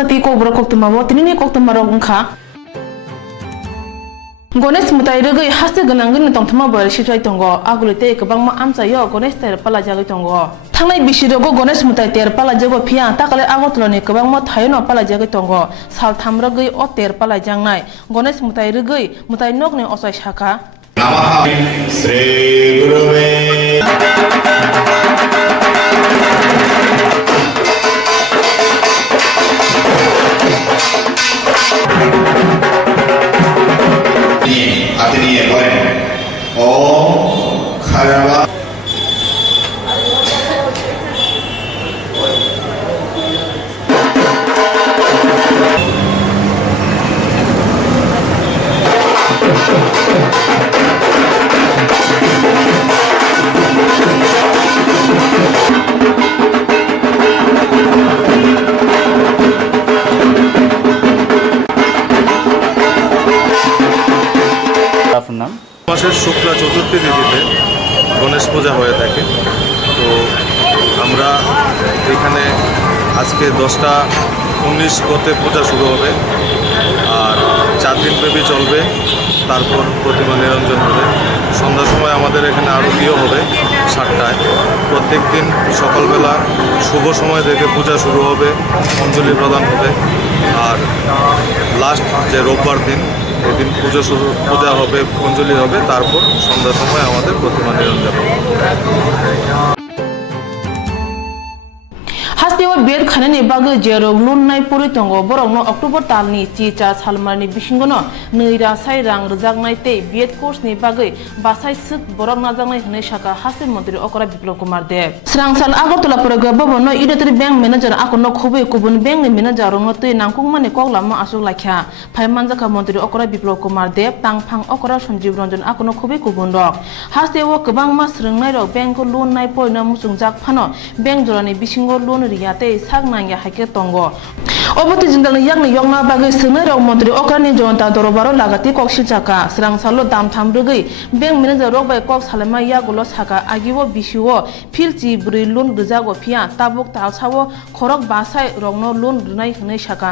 Swrangchati Kokborok Koktwma bo tinini Koktwma rok wngkha Ganesh mutai rwgui haste gwnang gwnang tongthama bari sitrai tongo agulite kwbangma amchaio Ganesh ter palajagui tongo thangnai bisirogo Ganesh mutai ter palajago phiya takale Agartalani kwbangma thaiono palajagui tongo sal tham rwgui o ter palajangnai Ganesh mutai rwgui mutai nokni osai saka Namaha Sri Guruve Hati Om Kharava মাসের শুক্ল চতুর্থী তিথিতে গণেশ পূজা হয়ে থাকে তো আমরা এখানে আজকে 10টা 19 গতে পূজা শুরু হবে আর 4 দিন ব্যাপী চলবে তারপর প্রতিমা নিরঞ্জন হবে সন্ধ্যার সময় আমাদের এখানে আরতিও হবে 7টায় প্রত্যেক দিন সকালবেলা শুভ সময় থেকে পূজা শুরু হবে অঞ্জলি প্রদান হবে আর লাস্ট যে রোববার দিন এদিন পূজা হবে অঞ্জলি হবে তারপর সন্ধ্যার সময় আমাদের প্রতিমা নিরঞ্জন হবে Hastewa bed khanani bagui jerok lunnai puri tongo borokno October talni chicha salmarni bisingono neira sai rang rjaknai tei bed course ni bagui basai suk borok najaknai hnai saka haste mantri okora Biplop Kumar Dev Swrangchati Agartala puraga bobono idetri bank manager akono khubui kubun bank ni manager rongno tei nangkukmani koklama asuk laikha phaimanjaka mantri okora Biplop Kumar Dev tangphang okora Sanjeev Ranjan akono khubui kubun rok hastewo kwbangma srwngnai rok bank ko loan nai poino musungjak phano bank jorani bisingo loan riyate sagnangya haike tongo oboti jindalni yakni yongna bagui swngnai rok mantri okrani jonta dorobaro lagati koksilchaka Swrangchalo damtham rwgui bank manager rok bai kok salama yagulo saka agiwo bisiwo philchi bri loan rjago phiya tabuk talsawo khorok basai rokno loan rnai hnai saka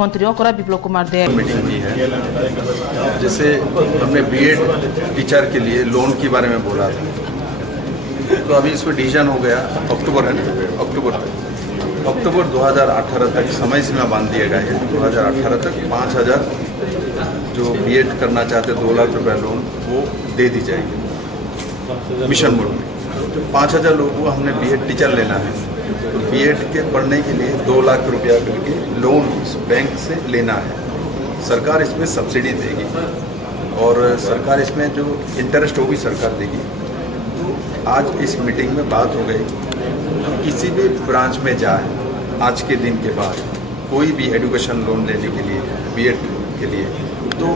mantri okora Biplop Kumar Dev meeting की है जैसे हमने BEd teacher के लिए loan के बारे में बोला था तो अभी इसमें डिसीजन हो गया अक्टूबर है ना अक्टूबर 2018 तक समय सीमा बांध दिया गया है 2018 तक 5000 जो बीएड करना चाहते 2 लाख रुपए लोन वो दे दी जाएगी मिशन मोड में 5000 लोगों को हमने बीएड टीचर लेना है तो बीएड के पढ़ने के लिए 2 लाख रुपया करके लोन बैंक से लेना है सरकार इसमें सब्सिडी देगी और सरकार इसमें जो इंटरेस्ट होगी सरकार देगी तो आज इस मीटिंग में बात हो गई तो किसी भी ब्रांच में जाए आज के दिन के बाद कोई भी एजुकेशन लोन लेने के लिए बीएड के लिए तो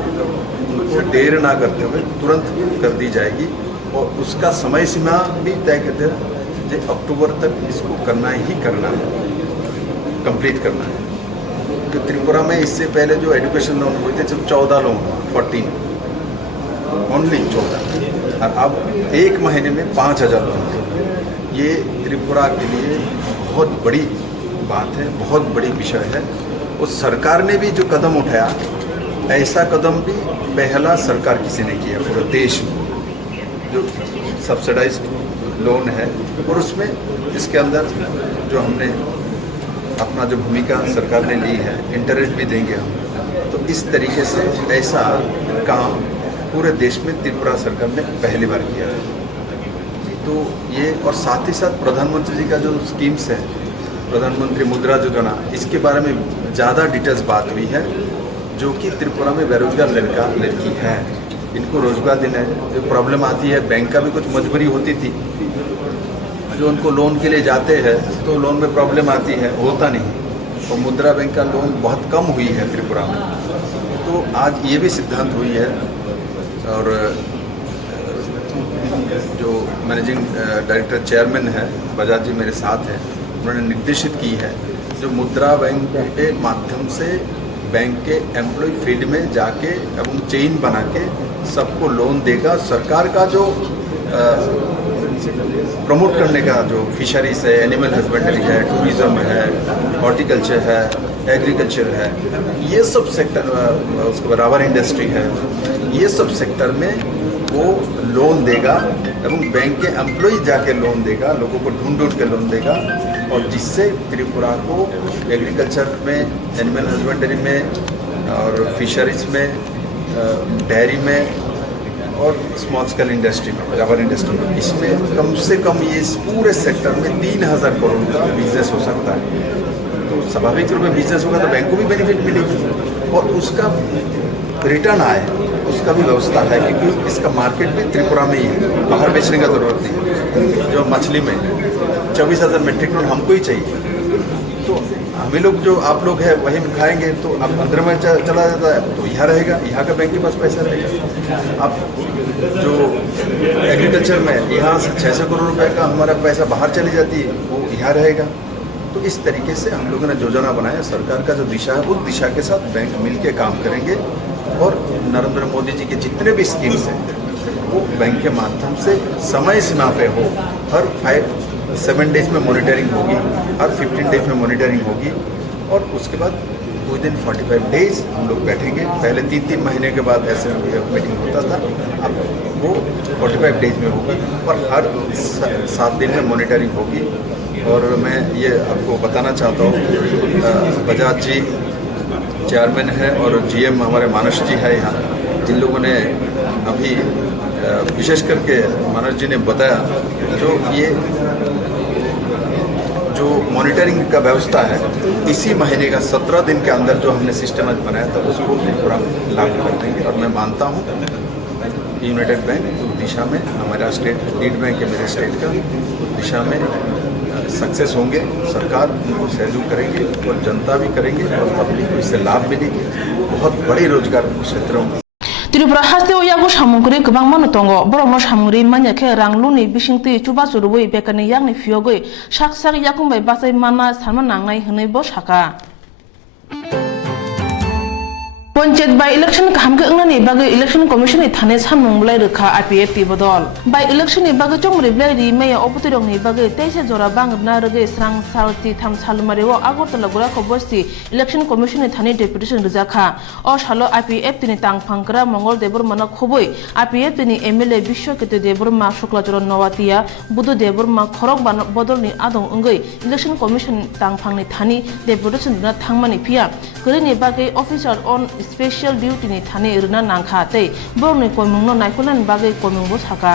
उनको देर ना करते हुए तुरंत कर दी जाएगी और उसका समय सीमा भी तय करते हैं जो अक्टूबर तक इसको करना ही करना है कंप्लीट करना है तो त्रिपुरा में इससे पहले जो एजुकेशन लोन हुए थे जब 14 लोन 14 ओनली 14 और अब एक महीने में 5000 लोन ये त्रिपुरा के लिए बहुत बड़ी बात है बहुत बड़ी विषय है और सरकार ने भी जो कदम उठाया ऐसा कदम भी पहला सरकार किसी ने किया पूरे देश में जो सब्सिडाइज्ड लोन है और उसमें इसके अंदर जो हमने अपना जो भूमिका सरकार ने ली है इंटरेस्ट भी देंगे हम तो इस तरीके से ऐसा काम पूरे देश में त्रिपुरा सरकार ने पहली बार किया है तो ये और साथ ही साथ प्रधानमंत्री जी का जो स्कीम्स है प्रधानमंत्री मुद्रा योजना इसके बारे में ज़्यादा डिटेल्स बात हुई है जो कि त्रिपुरा में बेरोजगार लड़का लड़की है इनको रोजगार देना जो प्रॉब्लम आती है बैंक का भी कुछ मजबूरी होती थी जो उनको लोन के लिए जाते हैं तो लोन में प्रॉब्लम आती है होता नहीं और मुद्रा बैंक का लोन बहुत कम हुई है त्रिपुरा में तो आज ये भी सिद्धांत हुई है और जो मैनेजिंग डायरेक्टर चेयरमैन है बजाज जी मेरे साथ हैं उन्होंने निर्देशित की है जो मुद्रा बैंक के माध्यम से बैंक के एम्प्लॉय फील्ड में जाके एवं चेन बना के सबको लोन देगा सरकार का जो प्रमोट करने का जो फिशरीज है एनिमल हस्बेंड्री है टूरिज्म है हॉर्टिकल्चर है एग्रीकल्चर है, ये सब सेक्टर, उसके बाद रबर इंडस्ट्री है, ये सब सेक्टर में वो लोन देगा एवं बैंक के एम्प्लॉय जाके लोन देगा, लोगों को ढूंढ के लोन देगा, और जिससे त्रिपुरा को एग्रीकल्चर में, एनिमल हस्बेंड्री में और फिशरीज में, डेयरी में और स्मॉल स्केल इंडस्ट्री में, रबर इंडस्ट्री में, इसमें कम से कम ये इस पूरे सेक्टर में 3000 करोड़ का बिजनेस हो सकता है। तो स्वाभाविक रूप में बिजनेस होगा तो बैंक को भी बेनिफिट मिलेगी और उसका रिटर्न आए, उसका भी व्यवस्था है, क्योंकि इसका मार्केट भी त्रिपुरा में ही है, बाहर बेचने का ज़रूरत नहीं। जो मछली में 24,000 मेट्रिक टन हमको ही चाहिए, तो हमें लोग जो आप लोग हैं वही खाएंगे, तो अब अंदर में चला जाता है तो यहाँ रहेगा, यहाँ का बैंक के पास पैसा रहेगा। अब जो एग्रीकल्चर में यहाँ से 600 करोड़ रुपए का हमारा पैसा बाहर चली जाती है, वो यहाँ रहेगा। तो इस तरीके से हम लोगों ने योजना बनाया, सरकार का जो दिशा है उस दिशा के साथ बैंक मिल के काम करेंगे, और नरेंद्र मोदी जी के जितने भी स्कीम्स हैं वो बैंक के माध्यम से समय सीमा पे हो, हर 7 डेज में मॉनिटरिंग होगी, हर 15 डेज में मॉनिटरिंग होगी, और उसके बाद विदिन 45 डेज हम लोग बैठेंगे। पहले 3-3 महीने के बाद ऐसे मीटिंग होता था, अब वो 45 डेज में होगी और हर 7 दिन में मॉनिटरिंग होगी। और मैं ये आपको बताना चाहता हूँ, बजाज जी चेयरमैन है और जीएम हमारे मानस जी है यहाँ, जिन लोगों ने अभी विशेष करके मानस जी ने बताया, जो मॉनिटरिंग का व्यवस्था है, इसी महीने का 17 दिन के अंदर जो हमने सिस्टम बनाया था उसको पूरा लागू कर देंगे। और मैं मानता हूँ यूनाइटेड बैंक उस दिशा में, हमारा स्टेट लीड बैंक है मेरे स्टेट का, उस दिशा में सक्सेस होंगे। सरकार उनको सहयोग करेंगे और जनता भी करेंगे और पब्लिक को इससे लाभ मिलेगी। बहुत बड़े रोजगार क्षेत्रों में त्रिपुरा हास्ते यागो सामुग्री गोबां मानो दंगो बरंनो सामुग्री मान्याखे रांलुनि बिसिंगति चुबाचुरुबै बेकनि यागनि फियोगै साक साक याकुंबाय बासाय माना सानमा नांनाय हनै बो साका पंचायत बाय इलेक्शन कामगे अंगनानि बागै इलेक्शन कमिशन नि थाने सानमुंगलाय रोखा आईपीएफ टी बदल बाय इलेक्शन नि बागै चंगमरि ब्लायरि मेया अबतिरं नि बागै 23 जरा बांगना रगै स्रांगचाति थाम सालमारिव आगरतला गुराखौ बस्ति इलेक्शन कमिशन नि थाने डेपुटेशन रजाखा अ सालो आईपीएफ टी नि तांगफांगरा मंगल देबरमाना खबै आईपीएफ टी नि एमएलए विश्वकेतु देबरमा शुक्लाचरण नवातिया बुधु देबरमा खरक बदल नि आदं अंगै इलेक्शन कमिशन तांगफांनि थानि डेपुटेशन ना थांमानि फिया गैनि बागै अफिसार ऑन स्पेशल ड्यूटी नि थाने रना नांखा तै बरनि कोइमुंनो नायखुलान बागै कोइमुंबो साका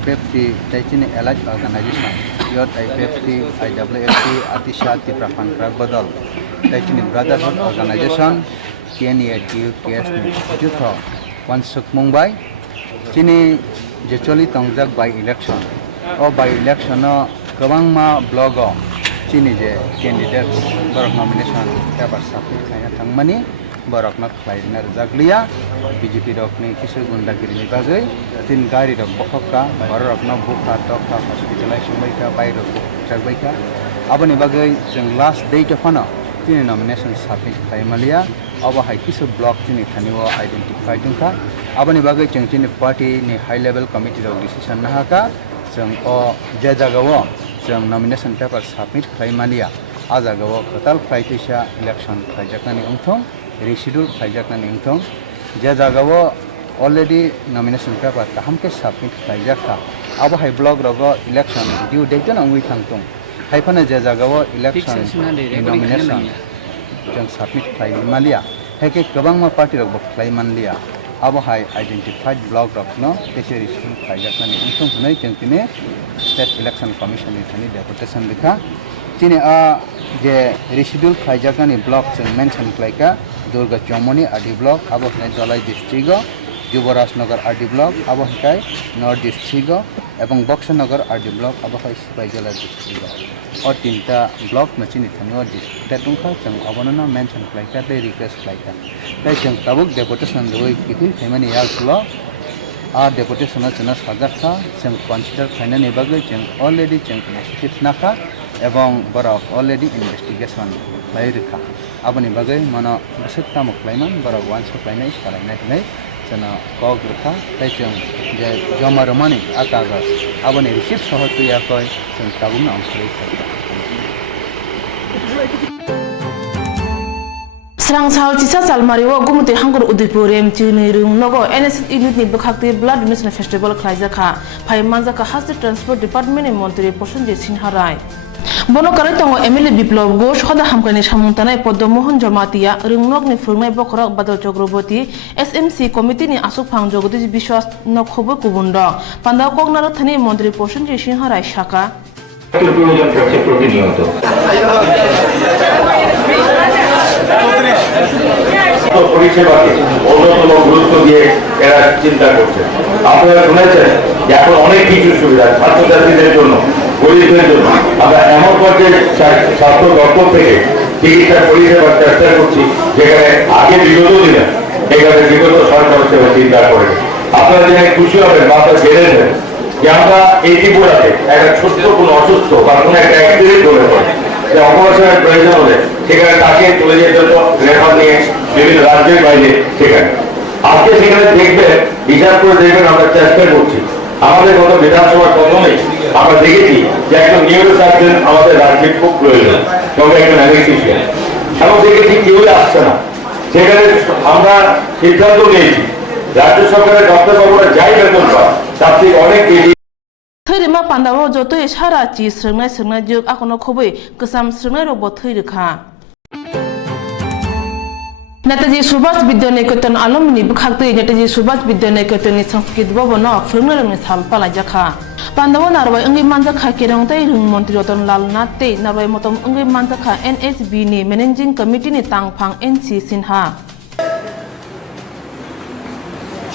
IPFT Taichin Allied Organization Yot IPFT IWFT Atisha Tipra Pankra Badal Taichin Brotherhood Organization KNEATU KSN Jutho Wansuk Mumbai Chini Jecholi Tongjak by election or by election Kawangma Blogo Chini je candidates Borok nomination Kabar Sapi Kaya Tangmani Borok not Klainer Zaglia BJP Rokni Kishu Gundagiri Bagai Tin Gari of Bokoka Borok no Buka Doctor Hospitalization Baker by Chagbaika Abani Bagai Jung last date of honor Tin nomination Sapi Kayamalia Aba Haikisu block Tini Kaniwa identified Dunka Abani Bagai Changtin party ni high level committee of decision Nahaka Jung O Jajagawa Jung nomination paper submit Kayamalia Azagawa total Kaitisha election Kajakani Umthong reschedule Kajakani Umthong Jajagawa already nomination paper Tahamke submit Kajaka Aba High blog Rogo election due date on with Hangtong Haipana Jajagawa election nomination Jung submit Kayamalia Heke Kabangma party of Kayamalia Aba High identified blog of no Tesher Kajakani Umthong Hunay Jungtine State Election Commission ni deputation likha chini a je reschedule khaijakani block chung mention klaika Durga Chomoni RD block abo hnai Dolai district Yubaraj Nagar RD block abo hkai North district ebong Boxanagar RD block abo hai Sipaijala district or tinta block machini thaniwa district tungkha chung abonono mention klaika they request klaika tai chung tabuk deputation doi kitil themani yalklo our deputation chana sajakha jeng consider final ebagoi jeng already jeng initiative nakha ebong borok already investigation lairikha aboni bagai mano besekta moklaiman borok once klainai salainai nei chana kok rukha tai chung je joma romani akaga abone receipt soho tuya koi chung tabung amsrei Swrangchati salmari wo gumute hangor udipurem chini rung nogo NS unit ni bukhakti blood donation festival khlaijaka phai manjaka has transport department ni montri Prosenjit Sinharai bono karai tongo MLA Biplov Ghosh khoda hamkani samungtanai Podmohon Jamatia rungnok ni phungnai bokhorok Badal Chakraborty SMC committee ni asuk phang Jagdish Bishwas no khobo kubundo panda koknar thani montri Prosenjit Sinharai shaka প্রয়োজন করছে প্রতিনিয়ত পরিষেবাকে অন্যতম গুরুত্ব দিয়ে এরা চিন্তা করছে। আপনারা শুনেছেন যে এখন অনেক কিছু সুবিধা ছাত্রছাত্রীদের জন্য, গরিবদের জন্য আমরা এমন পর্যায়ে স্বাস্থ্য দপ্তর থেকে চিকিৎসা পরিষেবার চেষ্টা করছি যেখানে আগে বিগত দিনে এখানে বিগত সরকার সেবা চিন্তা করে। আপনারা জেনে খুশি হবেন বা আপনারা জেনে নেবেন যে আমরা এই ত্রিপুরাতে একটা ছোট্ট কোনো অসুস্থ বা কোনো একটা অ্যাক্সিডেন্ট হলে পড়ে যে অপারেশনের প্রয়োজন হলে সেখানে তাকে চলে যেতে হতো রেফার নিয়ে বিভিন্ন রাজ্যের বাইরে সেখানে। আজকে সেখানে দেখবেন, হিসাব করে দেখবেন আমরা চেষ্টা করছি। আমাদের গত বিধানসভার প্রথমেই আমরা দেখেছি যে একজন নিউরো সার্জন আমাদের রাজ্যে খুব প্রয়োজন, সঙ্গে একজন অ্যানেস্থেশিয়ান, এবং দেখেছি কেউই আসছে না। সেখানে আমরা সিদ্ধান্ত নিয়েছি রাজ্য সরকারের ডক্টরবাবুরা যাই বেতন পায় তার থেকে অনেক বেশি Thirima pandawo joto ishara chi srngnai juk akono khoboi ksam srngnai rok bo thirikha Netaji Subhash Vidyaniketan alumni bukhakti Netaji Subhash Vidyaniketan Sanskrit Bhavan no phungnai sal palajakha pandawo narwai angi manjakha kerongtai rung montri Ratan Lal Nath te narwai motom angi manjakha NHB ni managing committee ni tangphang NC Sinha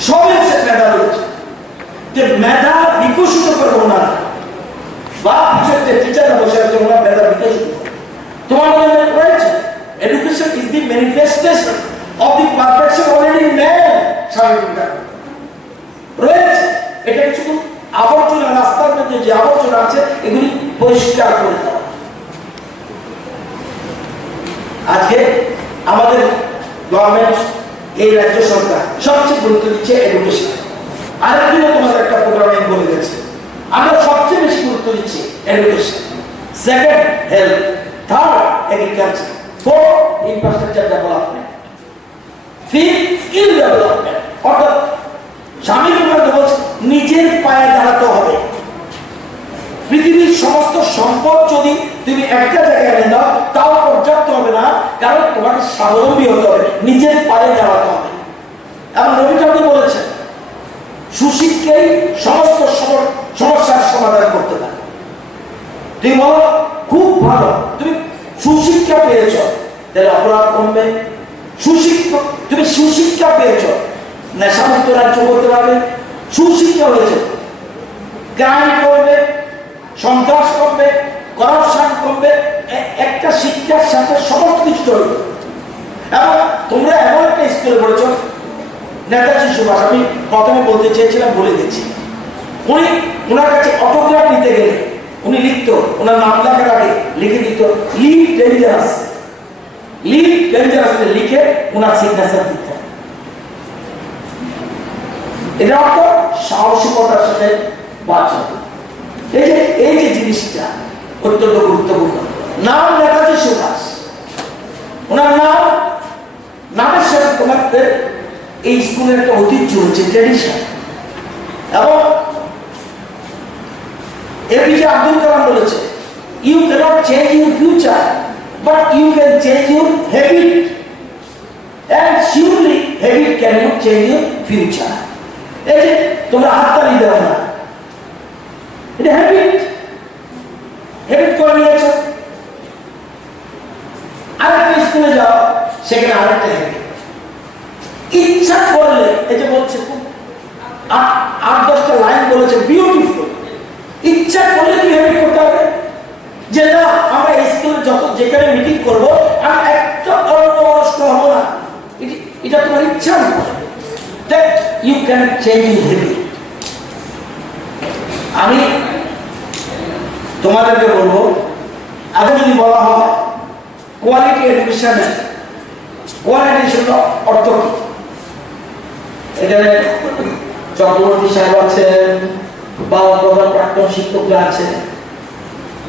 সবের মেধা রয়েছে যে মেধা বিকশিত করবো না বা পিছনে টিচাররা বসে আছে ওনার মেধা বিকশিত তোমার মনে রয়েছে education is the manifestation of the perfection already in man স্বাভাবিকভাবে রয়েছে। এটা শুধু আবর্জনা, রাস্তার মধ্যে যে আবর্জনা আছে এগুলি পরিষ্কার করে দাও। আজকে আমাদের গভর্নমেন্ট এই রাজ্য সরকার সবচেয়ে গুরুত্ব দিচ্ছে এডুকেশন। আরেকদিনও তোমাদের একটা প্রোগ্রামে বলে গেছে আমরা সবচেয়ে বেশি গুরুত্ব দিচ্ছি education, second health, third agriculture, fourth infrastructure development, fifth skill development. অর্থাৎ স্বামী বিবেকানন্দ বলছে নিজের পায়ে দাঁড়াতে হবে। পৃথিবীর সমস্ত সম্পদ যদি তুমি একটা জায়গায় এনে দাও তাও পর্যাপ্ত হবে না, কারণ তোমাকে স্বাবলম্বী হতে হবে, নিজের পায়ে দাঁড়াতে হবে। এবং রবি ঠাকুর বলেছেন সুশিক্ষাই সমস্ত সমস্যার সমাধান করতে পারে। তুমি বলো খুব ভালো, তুমি সুশিক্ষা পেয়েছ, তাহলে অপরাধ কমবে। তুমি সুশিক্ষা পেয়েছ, নেশামুক্ত রাজ্য করতে পারবে। সুশিক্ষা হয়েছে, ক্রাইম করবে, সন্ত্রাস করবে, করাপশন করবে। একটা শিক্ষার সাথে সমস্ত কিছু জড়িত। এবং তোমরা এমন একটা স্কুলে পড়েছ, নেতাজি সুভাষ, আমি প্রথমে বলতে চেয়েছিলাম ভুলে গেছি, উনি ওনার কাছে অটোগ্রাফ নিতে গেলে উনি লিখত, ওনার নাম লেখার আগে লিখে দিত লিভ ডেঞ্জারাস, লিভ ডেঞ্জারাস লিখে ওনার সিগনেচার দিত। এটা অর্থ সাহসিকতার সাথে বাঁচা। এই যে জিনিসটা অত্যন্ত গুরুত্বপূর্ণ। নাম নেতাজি সুভাষ, ওনার নামের সাথে তোমাদের এই স্কুলের একটা ঐতিহ্য হচ্ছে, ট্রেডিশন। এবং এপিজে আব্দুল কালাম বলেছে you can't change your future but you can change your habit, and surely habit can not change your future. এই যে তোমরা হাততালি দেও না, এটা হ্যাবিট করে নিয়েছ। আরেকটা স্কুলে যাও, সেখানে আরেকটা হ্যাবিট। ইচ্ছা করলে, এই যে বলছে 8-10টা লাইন বলেছে বিউটিফুল, ইচ্ছা করলে তুমি হ্যাবিট করতে হবে যে না আমরা এই স্কুলে যেখানে মিটিং করবো আমি একটা অন্যমনস্ক হবো না, এটা তোমার ইচ্ছা নয়। That you can change your habit. আমি তোমাদেরকে বলবো, আগে যদি বলা হয় কোয়ালিটি এডুকেশন, কোয়ালিটি অর্থ কি? এখানে চক্রবর্তী সাহেব আছেন, বাবা প্রধান প্রাক্তন শিক্ষকরা আছেন।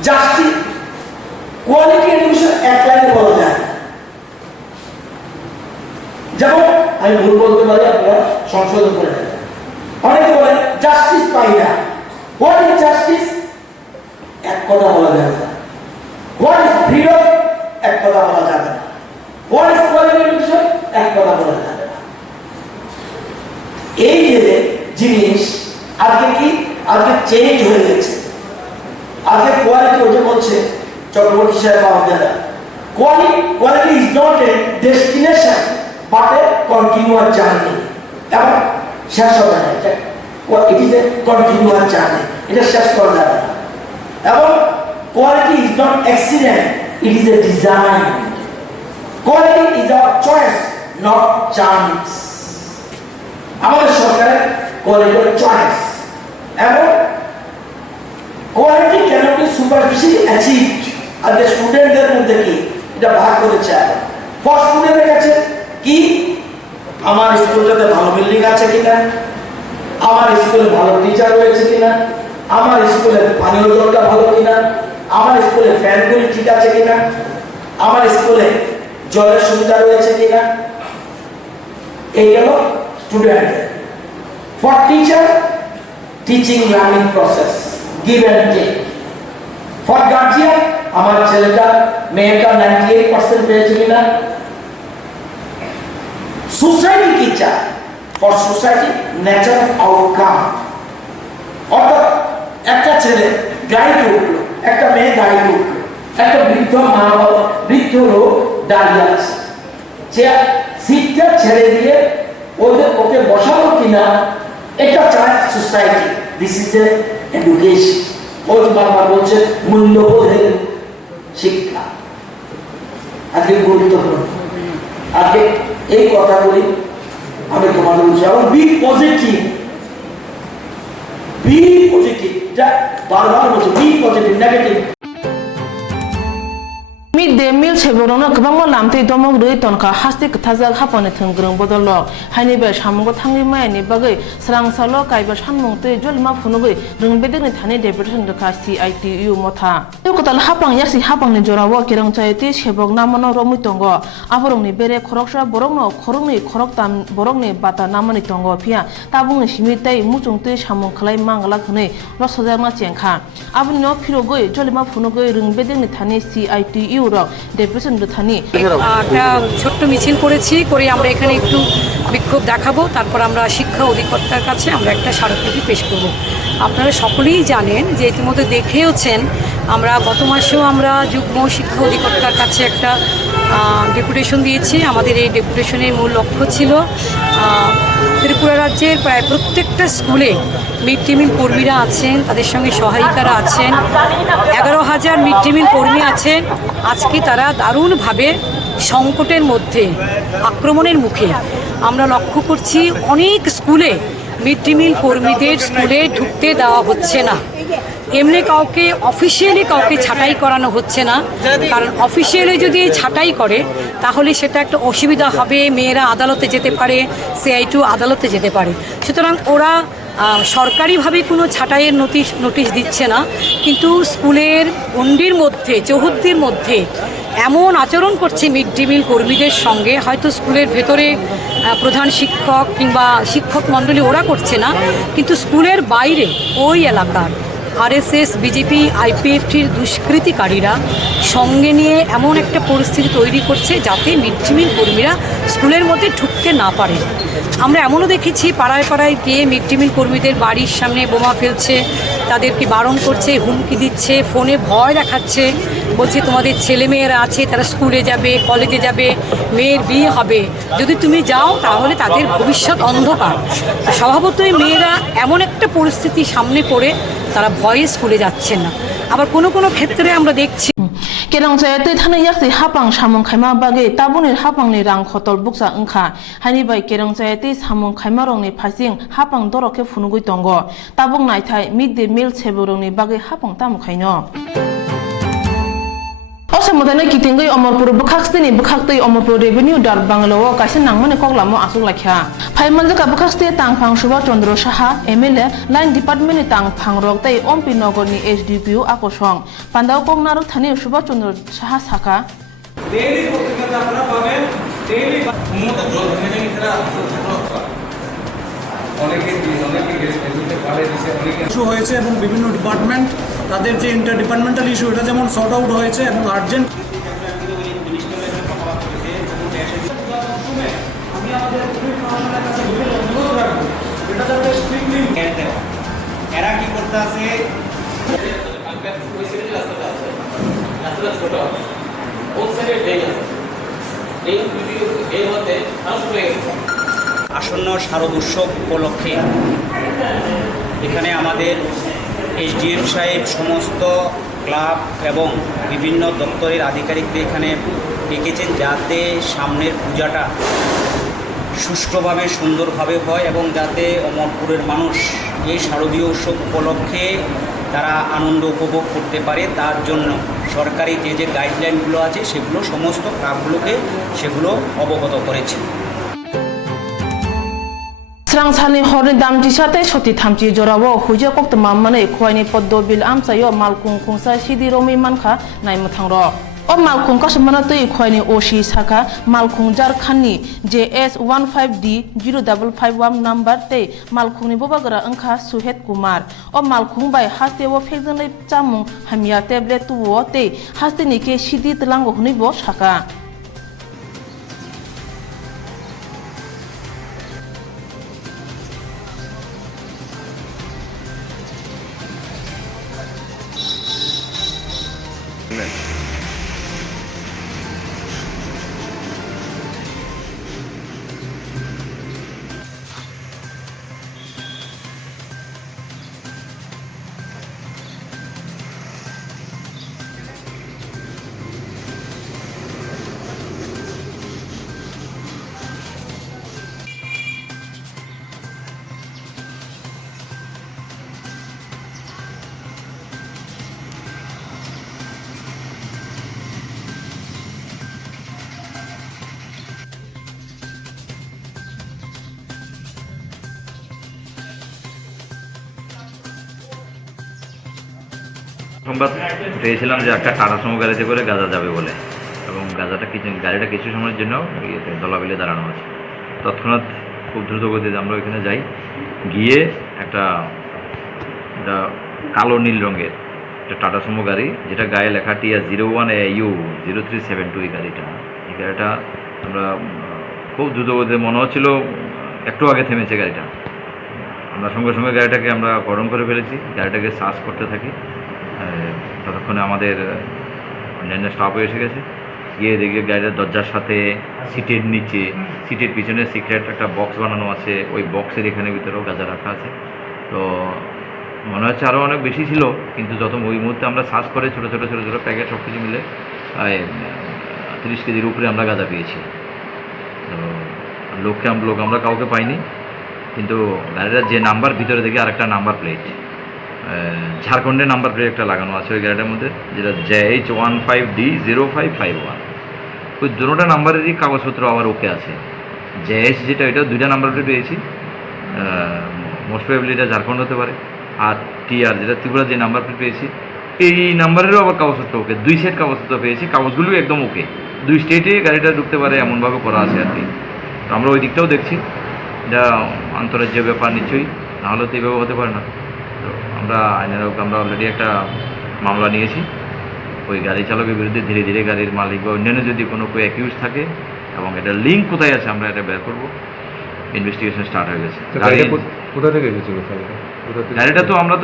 জাস্টিস কোয়ালিটি এডুকেশন এক লাইনে বলা যায়। যেমন আমি ভুল বলতে পারি, আপনারা সংশোধন করে নেবেন। অনেকে বলে জাস্টিস পাই না। What is justice? এক কথা বলা যাবে না। What is freedom? এক কথা বলা যাবে না। What is quality education? এক কথা বলা যাবে না। এই যে জিনিস আজকে কি আজকে চেঞ্জ হয়ে গেছে। আজকে কোয়ালিটি ওটা বলছে চক্রবর্তী সাহেব আমাদের, quality is not a destination but a continuous journey. এবং শেষ হবে না, it is a continuous journey, এটা শেষ করা যাবে না। এবং quality is not accident, it is a design. Quality is our choice, not chance. আমাদের সরকারের কোয়ালিটির চয়েস। এবং quality can be superficially achieved. আর স্টুডেন্টদের মধ্যে কি এটা ভাগ করে চায়। ফর স্টুডেন্টের কাছে কি, আমার স্কুলটাতে ভালো বিল্ডিং আছে কিনা, আমার স্কুলে ভালো টিচার রয়েছে কিনা, আমার স্কুলে পানীয় জলটা ভালো কিনা, আমার স্কুলে ফ্যানগুলি ঠিক আছে কিনা, আমার স্কুলে জলের সুবিধা রয়েছে কিনা। এই গেল student. For teacher, teaching learning process, give and take. For guardian, আমার ছেলেটা মেয়েটা 98% পেয়েছে কিনা। সোসাইটি কি চায়? For society, natural outcome. অর্থাৎ একটা ছেলে গাড়িতে উঠলো, একটা মেয়ে গাড়িতে উঠলো, একটা বৃদ্ধ মা বাবা, বৃদ্ধ লোক দাঁড়িয়ে আছে, সিটটা ছেড়ে দিয়ে ওকে বসাবো কিনা, এটা চায় society. This is a education. ওই বারবার বলছে মূল্যবোধের শিক্ষা। আজকে গুরুত্বপূর্ণ। আজকে এই কথাগুলি আমি তোমাদের বলছি। এবং বি পজিটিভ, বি পজিটিভ, এটা বারবার বলছি, be positive, negative. Mid day meal cheborona kabang lamte domok rui tonka haste kthajak hapone thungrung bodolok haini be samungo thangri mai ni bagai srangsalo kaiba sanmung te jolma phunugui rungbedek ni thani deputation rokha CITU motha kotal hapang yaksi hapang ni jorawo Swrangchati sebok namono romui tongo aborong ni bere khoroksa borokno khorungni khoroktam borok ni bata namani tongo phia tabung ni simi tei muchung te samung khlai mangala khunei rosojakna chengkha abunno phirogui jolma phunugui rungbedek ni thani CITU একটা ছোট্ট মিছিল করেছি, করে আমরা এখানে একটু বিক্ষোভ দেখাবো, তারপর আমরা শিক্ষা অধিকর্তার কাছে আমরা একটা স্মারকলিপি পেশ করব। আপনারা সকলেই জানেন যে ইতিমধ্যে দেখেওছেন, আমরা গত মাসেও আমরা যুগ্ম শিক্ষা অধিকর্তার কাছে একটা ডেপুটেশন দিয়েছি। আমাদের এই ডেপুটেশনের মূল লক্ষ্য ছিল ত্রিপুরা রাজ্যের প্রায় প্রত্যেকটা স্কুলে মিড ডে মিল কর্মীরা আছেন, তাদের সঙ্গে সহায়িকারা আছেন, 11,000 মিড ডে মিল কর্মী আছেন। আজকে তারা দারুণভাবে সংকটের মধ্যে, আক্রমণের মুখে। আমরা লক্ষ্য করছি অনেক স্কুলে মিড ডে মিল কর্মীদের স্কুলে ঢুকতে দেওয়া হচ্ছে না। এমনি কাউকে অফিসিয়ালি কাউকে ছাঁটাই করানো হচ্ছে না, কারণ অফিসিয়ালি যদি ছাঁটাই করে তাহলে সেটা একটা অসুবিধা হবে। মেয়েরা আদালতে যেতে পারে, CITU আদালতে যেতে পারে। সুতরাং ওরা সরকারিভাবে কোনো ছাঁটাইয়ের নোটিশ দিচ্ছে না, কিন্তু স্কুলের গণ্ডির মধ্যে, চৌহদ্দির মধ্যে এমন আচরণ করছে মিড ডে মিল কর্মীদের সঙ্গে। হয়তো স্কুলের ভেতরে প্রধান শিক্ষক কিংবা শিক্ষক মণ্ডলী ওরা করছে না, কিন্তু স্কুলের বাইরে ওই এলাকার RSS, BJP, IPFটির দুষ্কৃতিকারীরা সঙ্গে নিয়ে এমন একটা পরিস্থিতি তৈরি করছে যাতে মিড ডে মিল কর্মীরা স্কুলের মধ্যে ঢুকতে না পারে। আমরা এমনও দেখেছি পাড়ায় পাড়ায় গিয়ে মিড ডে মিল কর্মীদের বাড়ির সামনে বোমা ফেলছে, তাদেরকে বারণ করছে, হুমকি দিচ্ছে, ফোনে ভয় দেখাচ্ছে, বলছে তোমাদের ছেলেমেয়েরা আছে, তারা স্কুলে যাবে, কলেজে যাবে, মেয়ের বিয়ে হবে, যদি তুমি যাও তাহলে তাদের ভবিষ্যৎ অন্ধকার। স্বভাবতই মেয়েরা এমন একটা পরিস্থিতি সামনে পড়ে তারা ভয়ে স্কুলে যাচ্ছেন না। আবার কোনো কোনো ক্ষেত্রে আমরা দেখছি Swrangchati thani yaksi hapang samung khaima bagi tabunir hapang ni rang khotol buksa engkha hani bai Swrangchati samung khaima rong ni phasing hapang dorokhe funugui tongo tabung naithai mid day meal cheborong ni bagi hapang tamu khaino samudana kitinggai Omorpur Bukhakstini Bukhaktai Omorpur Revenue Dar Bangalo Kaisen Nangmane Koglamo Asuk Lakha Paimanjaka Bukhakste Tangpang Subha Chandra Saha MLA Line Department Tangpang Roktai Ompi Nogorni HDPO Akosong Pandau Kognaru Thani Subha Chandra Saha Saka daily পত্রিকাতে আপনারা পাবেন daily মূলত জল ভেঙে যায় এরা অনেকে গেছে পারে দিছে অনেকে ইস্যু হয়েছে এবং বিভিন্ন ডিপার্টমেন্ট তাদের যে ইন্টার ডিপার্টমেন্টাল ইস্যু এটা যেমন সর্ট আউট হয়েছে এবং আর্জেন্ট আমি আমাদের পুলিশ প্রশাসনের কাছে অনুরোধ রাখবো এটা যাতে স্ট্রিক্টলি এরা কি করতে আছে আসন্ন শারদ উৎসব উপলক্ষে এখানে আমাদের এসডিএম সাহেব সমস্ত ক্লাব এবং বিভিন্ন দপ্তরের আধিকারিকদের এখানে ডেকেছেন যাতে সামনের পূজাটা সুষ্ঠুভাবে সুন্দরভাবে হয় এবং যাতে অমরপুরের মানুষ এই শারদীয় উৎসব উপলক্ষে তারা আনন্দ উপভোগ করতে পারে তার জন্য সরকারি যে যে গাইডলাইনগুলো আছে সেগুলো সমস্ত ক্লাবগুলোকে সেগুলো অবগত করেছে Swrangchati horni damti sate soti thamchi jorawo huja Koktwma mane khwaini poddo bil amsayo malkung khungsa sidi romi mankha naimuthang ro o malkung kasmana tei khwaini oshi saka malkung jarkhani JS 15D 0551 number tei malkungni bobagara angkha Suhet Kumar o malkung bai hastewo phekjanai chamung hamia tablet tuwo tei hasteni ke sidi tlango hunibo saka সংবাদ পেয়েছিলাম যে একটা tata Sumo গাড়িতে করে গাজা যাবে বলে এবং গাড়িটা কিছু সময়ের জন্য দলাবিলে দাঁড়ানো আছে তৎক্ষণাৎ খুব দ্রুত গতিতে আমরা ওইখানে যাই গিয়ে একটা কালো নীল রঙের একটা টাটা সুমো গাড়ি যেটা গায়ে লেখা টিয়া 01AU 0372 এই গাড়িটা আমরা খুব দ্রুত গতিতে মনে হচ্ছিল একটু আগে থেমেছে গাড়িটা আমরা সঙ্গে সঙ্গে গাড়িটাকে আমরা গরম করে ফেলেছি গাড়িটাকে সার্চ করতে থাকি ততক্ষণে আমাদের অন্যান্য স্টাফও এসে গেছে গিয়ে দেখি গাড়িটার দরজার সাথে সিটের নিচে সিটের পিছনে সিক্রেট একটা বক্স বানানো আছে ওই বক্সের এখানে ভিতরেও গাঁজা রাখা আছে তো মনে হচ্ছে আরও অনেক বেশি ছিল কিন্তু যত ওই মুহূর্তে আমরা সার্চ করে ছোটো ছোটো ছোটো ছোটো প্যাকেট সব কিছু মিলে 30 কেজির উপরে আমরা গাঁজা পেয়েছি তো লোক আমরা কাউকে পাইনি কিন্তু গাড়িটার যে নাম্বার ভিতরে দেখি আরেকটা নাম্বার প্লেট ঝাড়খণ্ডের নাম্বার প্লেট একটা লাগানো আছে ওই গাড়িটার মধ্যে যেটা JH15D 0551 ওই দুটোটা নাম্বারেরই কাগজপত্র আবার ওকে আছে JH যেটা ওইটা দুইটা নাম্বার প্লেট পেয়েছি মোস্ট প্রবাবলি এটা ঝাড়খণ্ড হতে পারে আর TR যেটা ত্রিপুরা যে নাম্বার প্লেট পেয়েছি এই নাম্বারেরও আবার কাগজপত্র ওকে 2 সেট কাগজপত্র পেয়েছি কাগজগুলো একদম ওকে 2 স্টেটে গাড়িটা ঢুকতে পারে এমনভাবে করা আছে আর কি তো আমরা ওই দিকটাও দেখছি এটা আন্তর্জাতিক ব্যাপার নিশ্চয়ই নাহলে তো এইভাবে হতে পারে না তো আমরা আমরা অলরেডি একটা মামলা নিয়েছি ওই গাড়ি চালকের বিরুদ্ধে ধীরে ধীরে গাড়ির মালিক বা অন্যান্য যদি কোনো অ্যাকিউজ থাকে এবং এটা লিঙ্ক কোথায় আছে আমরা এটা বের করবো ইনভেস্টিগেশন স্টার্ট হয়ে গেছে কোথা থেকে এসেছিল গাড়িটা তো আমরা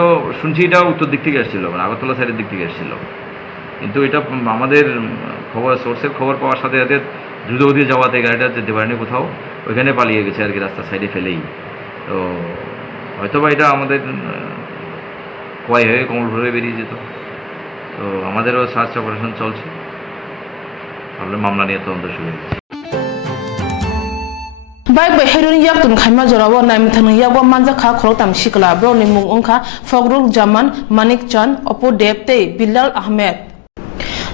তো শুনছি এটা উত্তর দিক থেকে এসেছিল মানে আগরতলা সাইডের দিক থেকে এসেছিল কিন্তু এটা আমাদের সোর্সের খবর পাওয়ার সাথে সাথে দ্রুত গতিতে যাওয়াতে গাড়িটা যেতে পারেনি কোথাও ওইখানে পালিয়ে গেছে আর কি রাস্তার সাইডে ফেলেই তো হয়তো বা এটা আমাদের খোয়াই হয়ে কমলপুর হয়ে বেরিয়ে যেত তো আমাদেরও সার্চ অপারেশন চলছে তাহলে মামলা নিয়ে তদন্ত শুরু হয়েছে Baik baik heroin yak tun khaima jorawo nai muthan yak wa manja kha khoro tam shikla bro ni mung ongkha Fogrul Zaman Manik Chan Opo Dep te Bilal Ahmed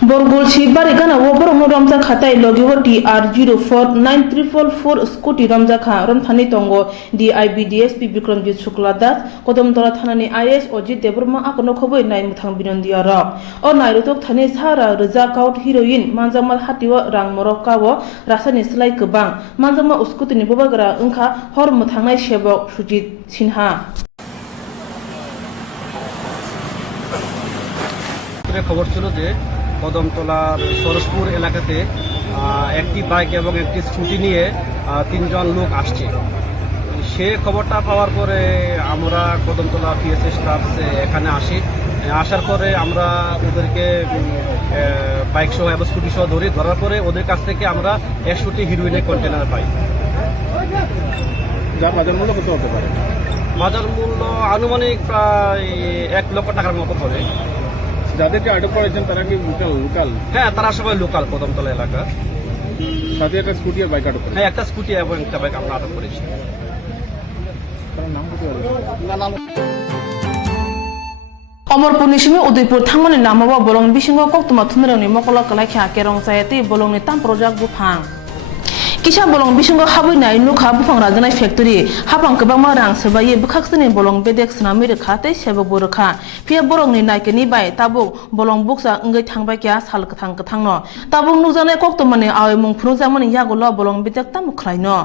Borgolchi barigana woborong ramja khatai logiwo DR049344 scooty ramja kha romthani tongo DIBDSP Bikramjit Shukla Das kodom tola thanani IS Ojit Debrma akono khoboi nai muthang binondia ro o nairutok thani sara reja kaut heroin manjama hatiwa rang morok kawo rasani slai kebang manjama scooty ni bobagra ungkha hor muthangnai sebok Sujit Sinha খবর ছিল যে কদমতলার সরসপুর এলাকাতে একটি bike এবং একটি scooty নিয়ে তিনজন লোক আসছে। সে খবরটা পাওয়ার পরে আমরা কদমতলা পিএসএ স্টাফ এখানে আসি। আসার পরে আমরা ওদেরকে বাইক সহ এবং স্কুটি সহ ধরার পরে ওদের কাছ থেকে আমরা 100টি হিরোইনের কন্টেনার পাই। যার বাজার মূল্য কত হতে পারে? বাজার মূল্য আনুমানিক প্রায় 1 লক্ষ টাকার মতো হবে। যাদেরকে আটক করেছেন তারা কি লোকাল? হ্যাঁ, তারা সবাই লোকাল কদমতলা এলাকার। সাথে একটা স্কুটি আর বাইক আটক করেছে। হ্যাঁ, একটা স্কুটি এবং একটা বাইক আমরা আটক করেছি। তার নাম কি? Omorpur nisimi Udaipur thangmani namawa bolong bisingo Koktwma thunrangni mokolo kalaikha kerong sayati bolongni tam project buphang Kisha bolong bisingo habinai nukha bufang rajanai factory hapang kebangma rang sebaye bukhaksini bolong bedek snami rekha tei sebok borokha pia borongni naikeni bai tabuk bolong buksa ngai thangbai kya sal kathang no tabuk nukjanai Koktwmani awi mungphru jamani yagulo bolong bedek tam khlaino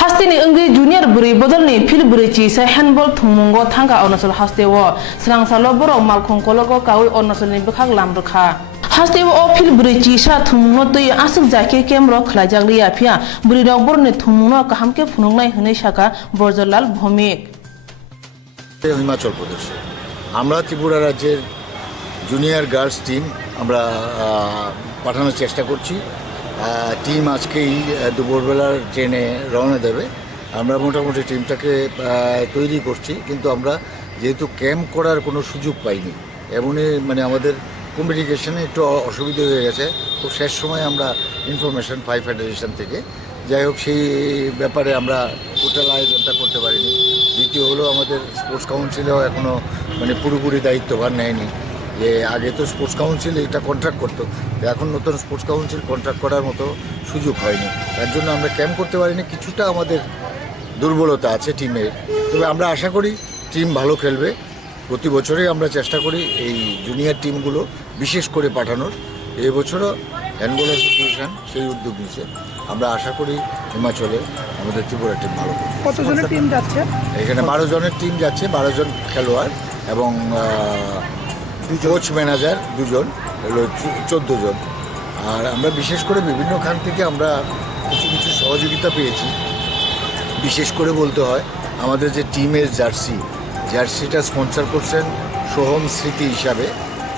Hastini enggi junior buri bodolni phil buri chi sa handball thungmungo thangka Arunachal hastewo Swrangchalo borok malkhung kologo kawi Arunachalni bukhak lamrokha hastewo o phil buri chi sa thungmungno tui asuk jake kemro khlaijak liya phia buri rok borni thungmungno kahamke phunungnai hwnei saka Borjolal Bhomik Himachal Pradesh আমরা ত্রিপুরা রাজ্যের junior girls team আমরা পাঠানোর চেষ্টা করছি team আজকেই দুপুরবেলার ট্রেনে রওনা দেবে আমরা মোটামুটি টিমটাকে তৈরি করছি কিন্তু আমরা যেহেতু ক্যাম্প করার কোনো সুযোগ পাইনি এমনই মানে আমাদের কমিউনিকেশনে একটু অসুবিধা হয়ে গেছে খুব শেষ সময় আমরা ইনফরমেশন পাই ফেডারেশন থেকে যাই হোক সেই ব্যাপারে আমরা টোটাল আয়োজনটা করতে পারিনি দ্বিতীয় হলো আমাদের স্পোর্টস কাউন্সিলেও এখনও মানে পুরোপুরি দায়িত্বভার নেয়নি যে আগে তো স্পোর্টস কাউন্সিল এটা কন্ট্রাক্ট করতো এখন নতুন স্পোর্টস কাউন্সিল কন্ট্রাক্ট করার মতো সুযোগ হয়নি তার জন্য আমরা ক্যাম্প করতে পারিনি কিছুটা আমাদের দুর্বলতা আছে টিমের তবে আমরা আশা করি টিম ভালো খেলবে প্রতি বছরই আমরা চেষ্টা করি এই জুনিয়র টিমগুলো বিশেষ করে পাঠানোর এই বছরও হ্যান্ডবল অ্যাসোসিয়েশন সেই উদ্যোগ নিচ্ছে আমরা আশা করি হিমাচলে আমাদের ত্রিপুরা টিম ভালো করবে কতজনের টিম যাচ্ছে এখানে 12 জনের টিম যাচ্ছে 12 জন খেলোয়াড় এবং কোচ ম্যানেজার 2 জন হলো 14 জন আর আমরা বিশেষ করে বিভিন্ন খান থেকে আমরা কিছু সহযোগিতা পেয়েছি বিশেষ করে বলতে হয় আমাদের যে টিমের জার্সিটা স্পন্সর করছেন সোহম স্মৃতি হিসাবে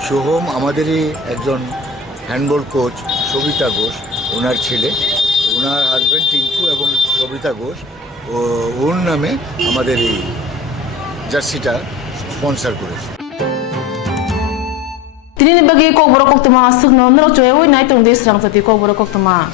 সোহম আমাদেরই একজন হ্যান্ডবল কোচ সবিতা ঘোষ ওনার ছেলে ওনার হাজব্যান্ড টিঙ্কু এবং সবিতা ঘোষ ওর নামে আমাদের এই জার্সিটা স্পন্সর করেছে Tini bagi Kokborok Koktwma asuk no nero choy oi nai tong de Swrangchati Kokborok Koktwma